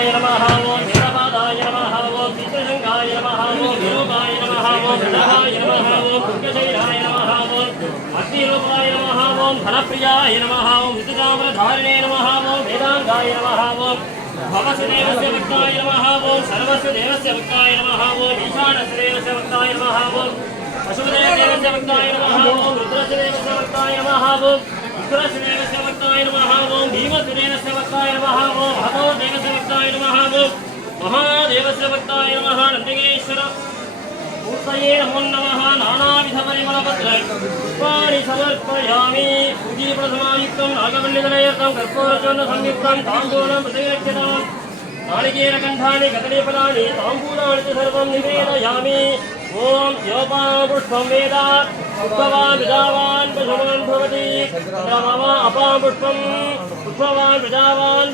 वीरभद्राय नमः ओम वीरपादाय नमः ओम चित्रशंकाय नमः ओम विरूपाय नमः ओम विदहाय नमः ओम दुर्गशैलाय नमः ओम अग्निरूपाय नमः ओम धनप्रियाय नमः ओम विद्युताम्रधारिणे नमः ओम वेदांगाय नमः ओम भवस्य देवस्य भक्ताय नमः ओम सर्वस्य देवस्य भक्ताय नमः ओम ईशानस्य देवस्य भक्ताय नमः ओम पशुपते देवस्य भक्ताय नमः ओम रुद्रस्य देवस्य भक्ताय नमः ओम रुद्रस्य देवस्य भक्ताय नमः ओम भीमस्य देवस्य भक्ताय नमः ओम हतो देवस्य भक्ताय नमः ओम महादेवस्य भक्ताय नमः नन्दिकेश्वर मूर्तये नमो नमः नानाविधपरिमलपत्राणि समर्पयामि पूजीप्रसमायुक्तं नागवल्लितनयर्थं कर्पूरचूर्णसंयुक्तं ताम्बूलं प्रतिगच्छतां नारिकेलकण्ठानि कदलीफलानि ताम्बूलानि च सर्वं निवेदयामि ओम योपापुष्पं वेद पुष्पवान् प्रजावान् पशुवान् भवति मम अपापुष्पं पुष्पवान् प्रजावान्